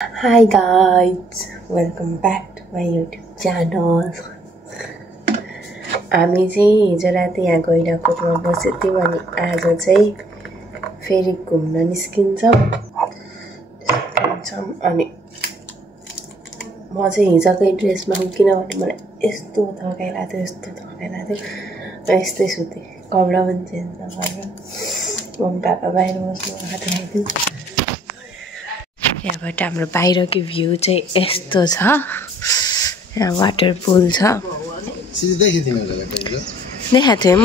Hi guys, welcome back to my YouTube channel. हामी चाहिँ हिजो राति यहाँ गइराकोटमा बसेको थियौँ अनि आज चाहिँ फेरि घुम्न निस्किन्छौँ अनि म चाहिँ हिजोकै ड्रेसमा हुँ किनभने मलाई यस्तो थकाइ लाग्थ्यो यस्तै सुतेँ कपडा पनि चेन्ज नगरेर मम्मी पापा बाहिर बस्नु हात राखिदिउँ यहाँबाट हाम्रो बाहिरको भ्यू चाहिँ यस्तो छ यहाँ वाटर पुल छ देखाएको थिएँ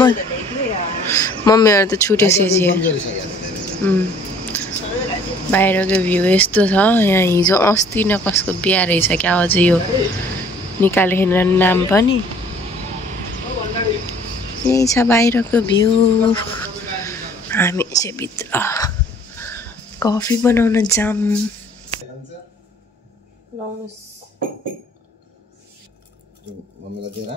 मम्मीहरू त छुटेपछि बाहिरको भ्यू यस्तो छ यहाँ हिजो अस्ति न कसको बिहा रहेछ क्या अझ यो निकालेन नाम पनि यही छ बाहिरको भ्यू हामी चाहिँ भित्र कफी बनाउन जाम मम्मीलाई दिएर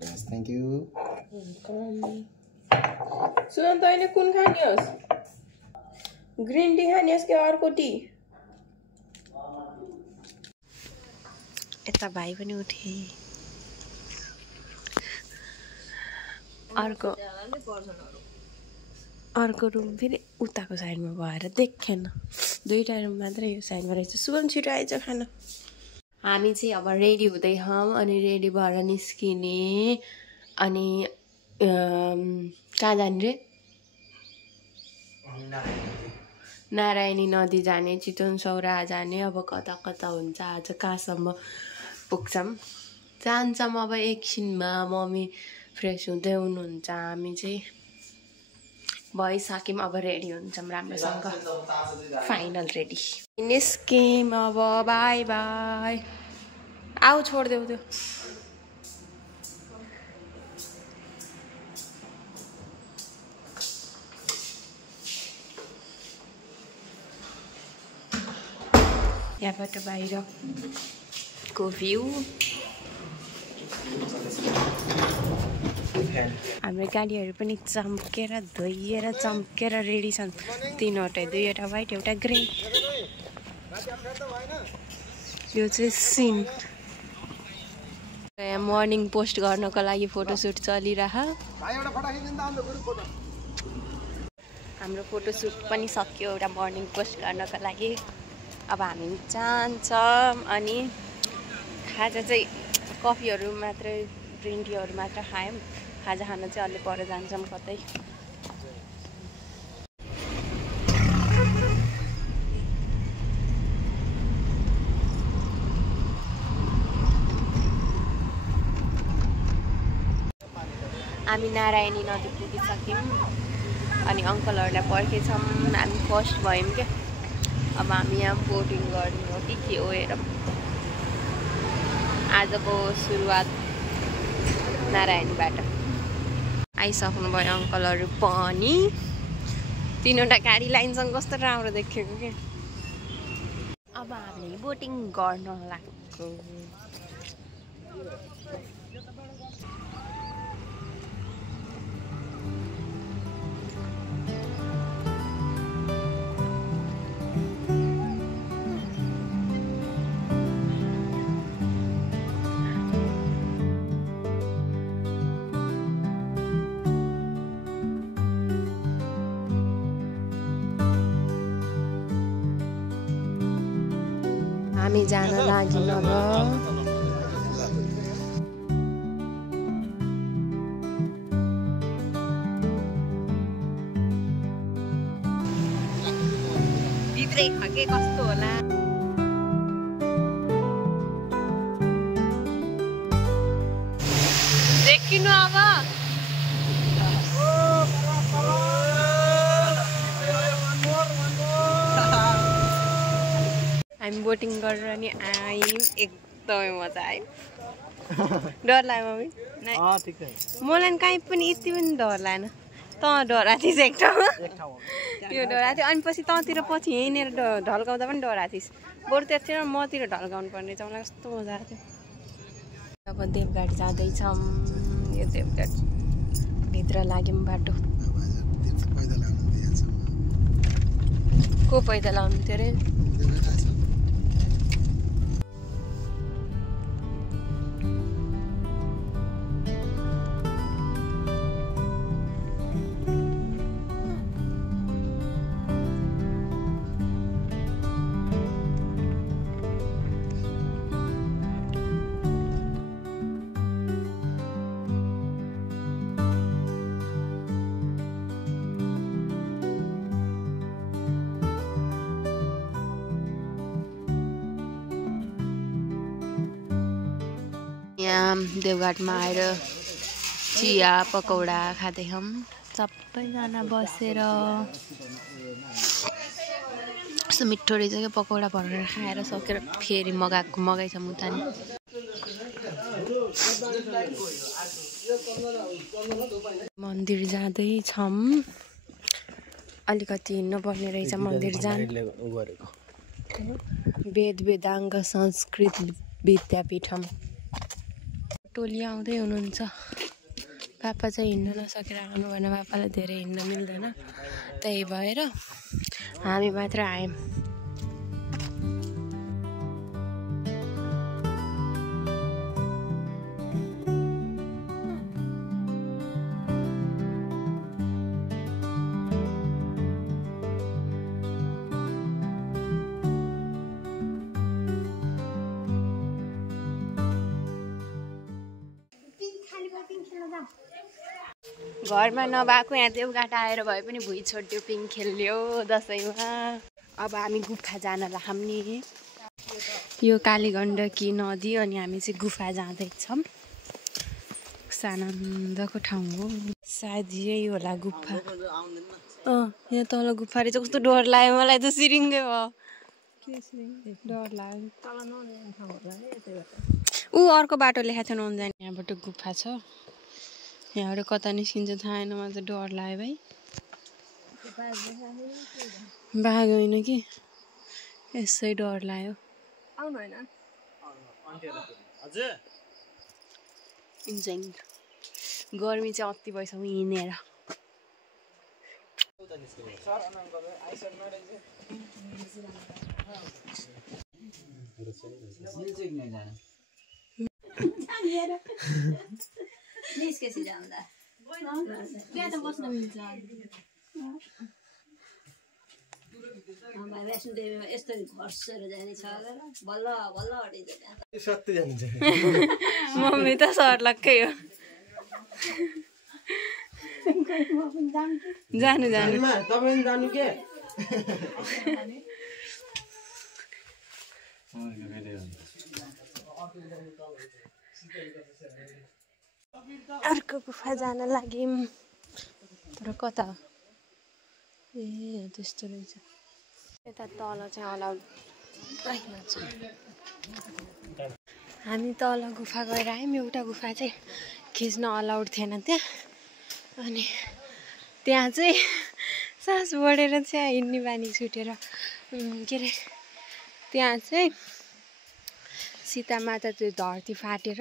Yes, thank you. सुन तैँले कुन खाने होस् ग्रीन टी खाने होस् कि अर्को टी यता भाइ पनि उठे अर्को रुम फेरि उताको साइडमा भएर देखेन दुईटा रुम मात्रै यो साइडमा रहेछ सुन छिटो आइज खान हामी चाहिँ अब रेडी हुँदै हौँ अनि रेडी भएर निस्किने अनि कहाँ जाने रे नारायणी नदी जाने चितवन सौरा जाने अब कता कता हुन्छ आज कहाँसम्म पुग्छौँ जान्छौँ अब एकछिनमा मम्मी फ्रेस हुँदै हुनुहुन्छ हामी चाहिँ भइसक्यौँ अब रेडी हुन्छौँ राम्रोसँग फाइनल रेडी निस्क्यौँ अब बाई बाई आऊ छोडिदेऊ त्यो यहाँबाट बाहिरको भ्यू हाम्रो गाडीहरू पनि चम्केर धोइएर चम्केर रेडी छन् तीनवटा दुईवटा व्हाइट एउटा ग्रे यो चाहिँ सिन यहाँ मर्निङ पोस्ट गर्नको लागि फोटोसुट चलिरह हाम्रो फोटोसुट पनि सक्यो एउटा मर्निङ पोस्ट गर्नको लागि अब हामी जान्छौँ अनि खाजा चाहिँ कफीहरू मात्रै ग्रिन टीहरू मात्र खायौँ खाजा खान चाहिँ अलि पर जान्छौँ कतै हामी नारायणी नदी पुगिसक्यौँ अनि अङ्कलहरूलाई पर्खेछौँ हामी फर्स्ट भयौँ क्या अब हामी यहाँ बोटिङ गर्ने हो कि के हो हेरौँ आजको सुरुवात नारायणीबाट आइसक्नु भयो अङ्कलहरू पनि तीनवटा गाडी लाइनसँग कस्तो राम्रो देखेको क्या अब हामीले बोटिङ गर्न लाग्यो हामी जान लाग्यौँ अब भित्रै खके कस्तो होला देखिनु अब हामी बोटिङ गरेर नि आयौँ एकदमै मजा आयो डर लाग्यो मम्मी मलाई कहीँ पनि यति पनि डर लागेन त डरा थिइस् एक ठाउँमा त्यो डरा थियो अनि पछि तँतिर पछि हिँडेर ढल्काउँदा पनि डरा थिइस् बरु त्यतिर मतिर ढल्काउनु पर्ने चाहिँ मलाई कस्तो मजा आएको थियो अब देवघाट जाँदैछौँ यो देवघाट भित्र लाग्यौँ बाटो को पैदल आउनुहुन्थ्यो अरे यहाँ देवघाटमा आएर चिया पकौडा खाँदैछौँ सबैजना बसेर कस्तो मिठो रहेछ क्या पकौडा भरेर खाएर सकेर फेरि मगाइछ मुतानी मन्दिर जाँदैछौँ अलिकति हिँड्नुपर्ने रहेछ मन्दिर जान वेद वेदाङ्ग संस्कृत विद्यापीठम टोली आउँदै हुनुहुन्छ पापा चाहिँ हिँड्न नसकेर आउनु भएन पापालाई धेरै हिँड्न मिल्दैन त्यही भएर हामी मात्र आयौँ घरमा नभएको यहाँ देवघाट आएर भए पनि भुइँ छोड्यो पिङ खेल्यो दसैँमा अब हामी गुफा जान लाग्ने यो कालीगण्डकी नदी अनि हामी चाहिँ गुफा जाँदैछौँ सानन्दको ठाउँ हो सायद यही होला गुफा यहाँ तल गुफा रहेछ कस्तो डर लाग्यो मलाई त सिरिङ्गै भयो डर लाग्यो ऊ अर्को बाटो लेखाएको थियो नजाने यहाँबाट गुफा छ यहाँबाट कता निस्किन्छ थाहा छैन मलाई त डर लाग्यो भाइ बाघ होइन कि यसै डर लाग्यो गर्मी चाहिँ अति भइसक्यो हिँडेर निस्केसी जाँदा त्यहाँ त बस्न मिल्छ वैष्णोदेवीमा यस्तो घर्सेर जाने छ बल्ल बल्ल अटिन्छ त्यहाँ मम्मी त सर्लक्कै हो जानु जानु तपाईं जानु के अर्को गुफा जान लाग्यौँ तर कता ए त्यस्तो रहेछ यता तल चाहिँ अलाउड छ हामी तल गुफा गएर आयौँ एउटा गुफा चाहिँ खिच्न अलाउड थिएन त्यहाँ अनि त्यहाँ चाहिँ सास बढेर चाहिँ हिँड्ने बानी छुटेर के अरे त्यहाँ चाहिँ सीतामाता त्यो धरती फाटेर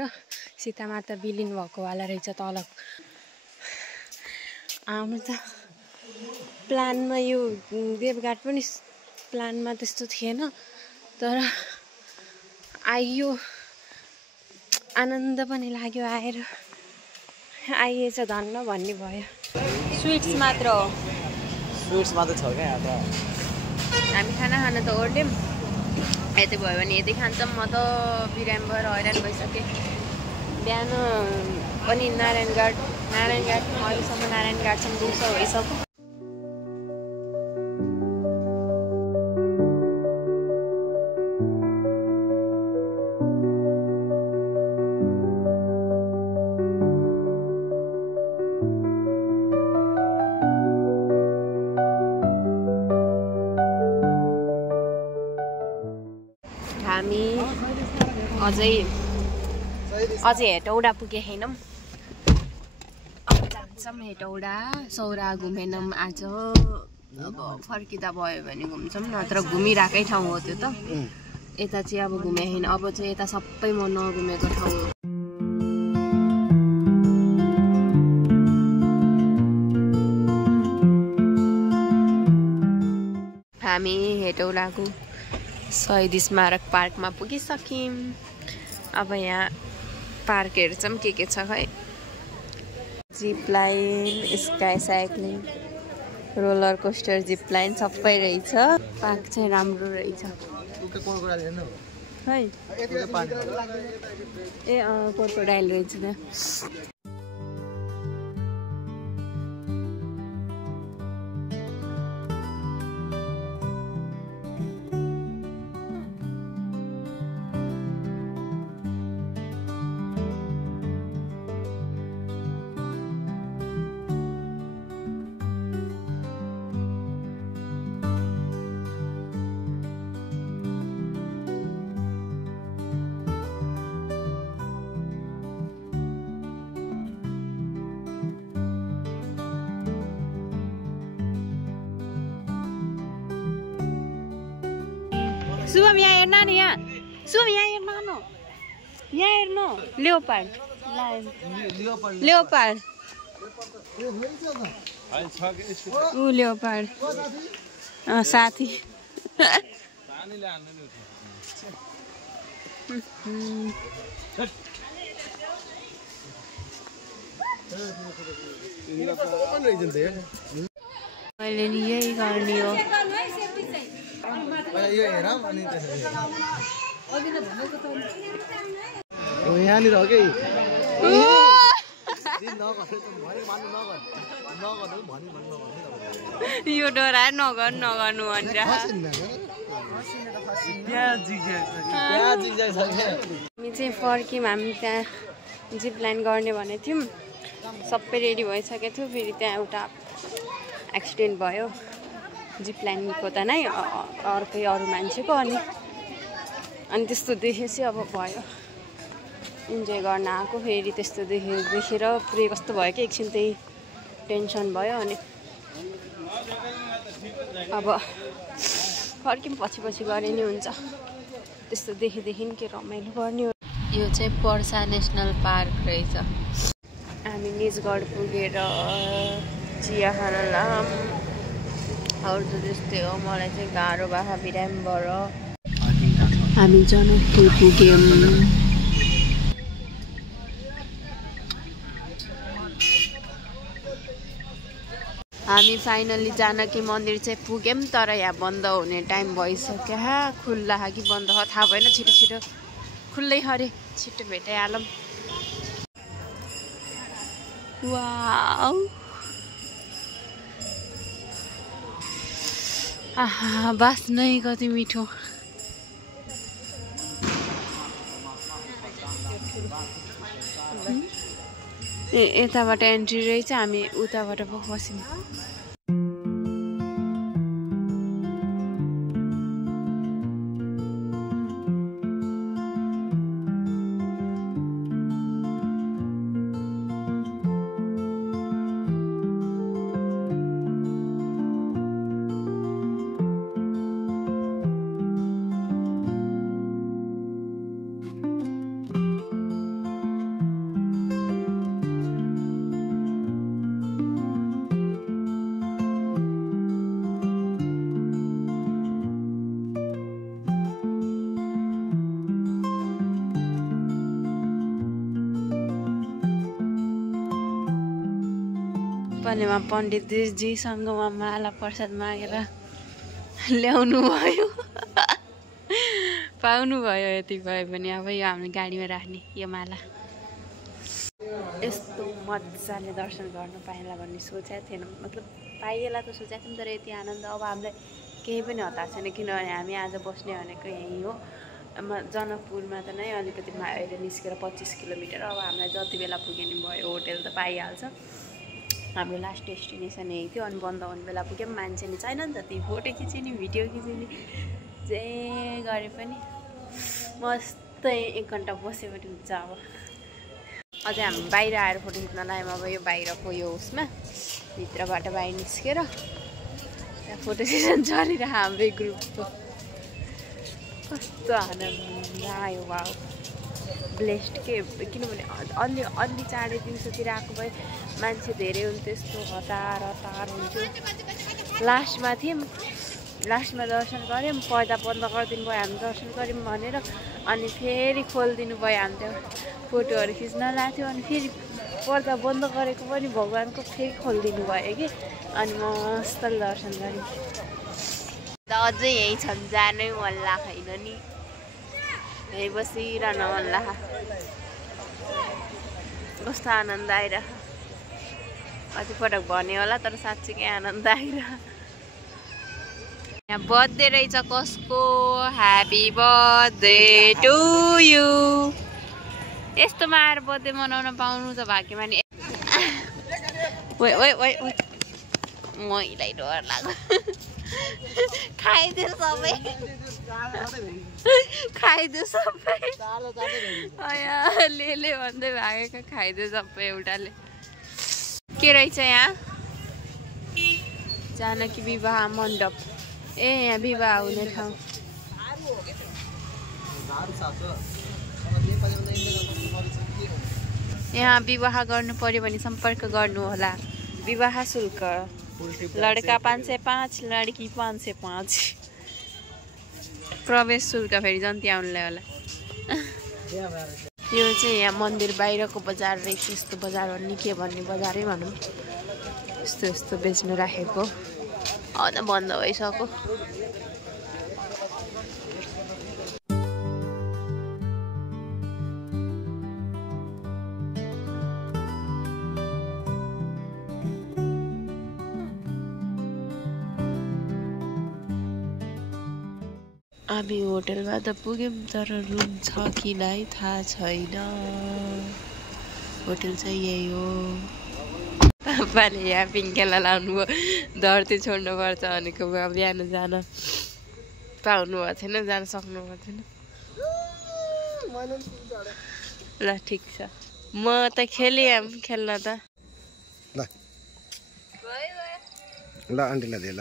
सीतामाता विलिन भएकोवाला रहेछ तल हाम्रो त प्लानमा यो देवघाट पनि प्लानमा त्यस्तो थिएन तर आइयो आनन्द पनि लाग्यो आएर आइएछ धन्न भन्ने भयो स्विट्स मात्र हो स्विट्स मात्र छ क्या यहाँ हामी खाना खान त ओर्ल्यौँ यति भयो भने यति खान्छौँ म त बिरामी भएर हैरान भइसकेँ बिहान पनि नारायणघाट अहिलेसम्म नारायणघाटसम्म दिउँसो भइसक्यो हामी अझै हेटौडा पुगे छैनौँ अब जान्छ जान्छौँ हेटौडा सौरा घुमेनौँ आज अब फर्किँदा भयो भने घुम्छौँ नत्र घुमिरहेकै ठाउँ हो त्यो त यता चाहिँ अब घुमे होइन अब चाहिँ यता सबै म नघुमेको ठाउँ हो हामी हेटौडाको शहीद स्मारक पार्कमा पुगिसक्यौँ अब यहाँ पार्क हेर्छौँ के छ खै zip line sky cycling roller coaster zip line सबै रहेछ पार्क चाहिँ राम्रो रहेछ है ए क्रोकोडाइल रहेछ त्यहाँ शुभम यहाँ हेर्न नि यहाँ शुभम यहाँ हेर्न न यहाँ हेर्नु लेओपार्ड लेओपार्ड ऊ लेओपार्ड साथी मैले नि यही गर्ने हो यहाँनिर हो कि यो डोरा नगर्नु भन्छ हामी चाहिँ फर्क्यौँ हामी त्यहाँ जिप लाइन गर्ने भनेको थियौँ सबै रेडी भइसकेको थियो फेरि त्यहाँ एउटा एक्सिडेन्ट भयो जिप लाइनको त नै अर्कै अरू मान्छेको अनि त्यस्तो देखेपछि अब भयो इन्जोय गर्न आएको फेरि त्यस्तो देखेर पुरै कस्तो भयो कि एकछिन त्यही टेन्सन भयो अनि अब फर्क्यौँ पछि गरे नि हुन्छ त्यस्तो देखि के रमाइलो गर्ने हो यो चाहिँ पर्सा नेसनल पार्क रहेछ हामी निजगढ पुगेर चिया खान लाम अरू त त्यस्तै हो मलाई चाहिँ गाह्रो भएको बिरामबाट हामी जनकपुर पुग्यौँ हामी फाइनली जानकी मन्दिर चाहिँ पुग्यौँ तर यहाँ बन्द हुने टाइम भइसक्यो खुल्ला कि बन्द हो थाहा भएन छिटो खुल्लै अरे छिटो भेटाइहालौँ वाउ आहा बास्नै कति मिठो यताबाट एन्ट्री रहेछ हामी उताबाट पो पस्यौँ पनेमा पण्डितजीसँग माला प्रसाद मागेर ल्याउनु भयो पाउनु भयो यति भयो भने अब यो हामीले गाडीमा राख्ने यो माला यस्तो मजाले दर्शन गर्न पाएला भन्ने सोचेको थिएन मतलब पाइएला त सोचेको थियौँ तर यति आनन्द अब हामीलाई केही पनि हतार छैन किनभने हामी आज बस्ने भनेको यहीँ हो जनकपुरमा त नै अलिकति बाहिर निस्केर 25 किलोमिटर अब हामीलाई जति बेला पुग्यो नि भयो होटेल त पाइहाल्छ हाम्रो लास्ट डेस्टिनेसन यही थियो अनि बन्द हुने बेला पुग्यौँ मान्छे नि छैन नि त ती फोटो खिच्ने भिडियो खिच्ने जे गरे पनि मस्तै 1 घन्टा बसेपछि हुन्छ अब अझै हामी बाहिर आएर फोटो खिच्न लाग्यौँ। अब यो बाहिरको यो उसमा भित्रबाट बाहिर निस्केर त्यहाँ फोटो सेसन चलिरह हाम्रै ग्रुपको। कस्तो आनन्द आयो वाउ ब्लेस्ड के किनभने अलि चाँडै दिउँसोतिर आएको भए मान्छे धेरै हुन्थ्यो यस्तो हतार हुन्थ्यो। लास्टमा दर्शन गऱ्यौँ पर्दा बन्द गरिदिनु भयो हामी दर्शन गऱ्यौँ भनेर अनि फेरि खोलिदिनु भयो हामी त्यहाँ फोटोहरू खिच्न लाग्थ्यो अनि फेरि पर्दा बन्द गरेको पनि भगवान्को फेरि खोलिदिनु भयो कि अनि मस्तले दर्शन गऱ्यौँ। अझै यहीँ छन् जानै मन लाग्दैन नि यहीँ बसिरहन मन लाग कस्तो आनन्द आइरह कतिपटक भने होला तर साँच्चीकै आनन्द आइरह। यहाँ बर्थडे रहेछ कसको ह्यापी बर्थडे टु यु। यस्तोमा आएर बर्थडे मनाउन पाउनु त भाग्यमानी। मैलाई डर लाग्यो खाइदियो सबै ले भन्दै भागेको खाइदियो सबै एउटाले। के रहेछ यहाँ जानकी विवाह मण्डप यहाँ विवाह हुने ठाउँ। यहाँ विवाह गर्नु पर्यो भने सम्पर्क गर्नु होला। विवाह शुल्क लड्का 505 लड्की 505। प्रवेश शुल्क फेरि जन्ती आउनुलाई होला। यो चाहिँ यहाँ मन्दिर बाहिरको बजार रहेछ। यस्तो बजार भन्ने के भन्ने बजारै भनौँ यस्तो बेच्नु राखेको बन्द भइसक्यो। हामी होटलमा त पुग्यौँ तर रुम छ कि नै थाहा छैन। होटल चाहिँ यही हो। पापाले यहाँ पिङ्केला लाउनु भयो धरती छोड्नुपर्छ भनेको बिहान जान पाउनु भएको थिएन जान सक्नु भएको थिएन। ल ठिक छ म त खेलिएँ खेल्न त ल आन्टीलाई दे ल।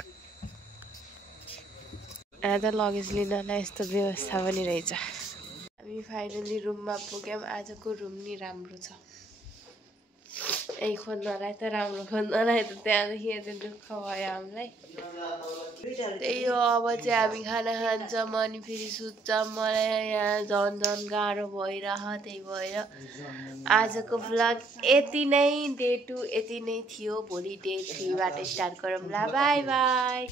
यहाँ त लगेज लिनलाई यस्तो व्यवस्था पनि रहेछ। हामी फाइनली रुममा पुग्यौँ। आजको रुम नि राम्रो छ। यही खोज्नलाई त राम्रो खोज्नलाई त त्यहाँदेखि यति दुःख भयो हामीलाई। त्यही हो अब चाहिँ हामी खाना खान्छौँ अनि फेरि सुत्छौँ। मलाई यहाँ झन् गाह्रो भइरह। त्यही भएर आजको भ्लग यति नै। डे 2 यति नै थियो। भोलि डे 3बाट स्टार्ट गरौँ ल। By by.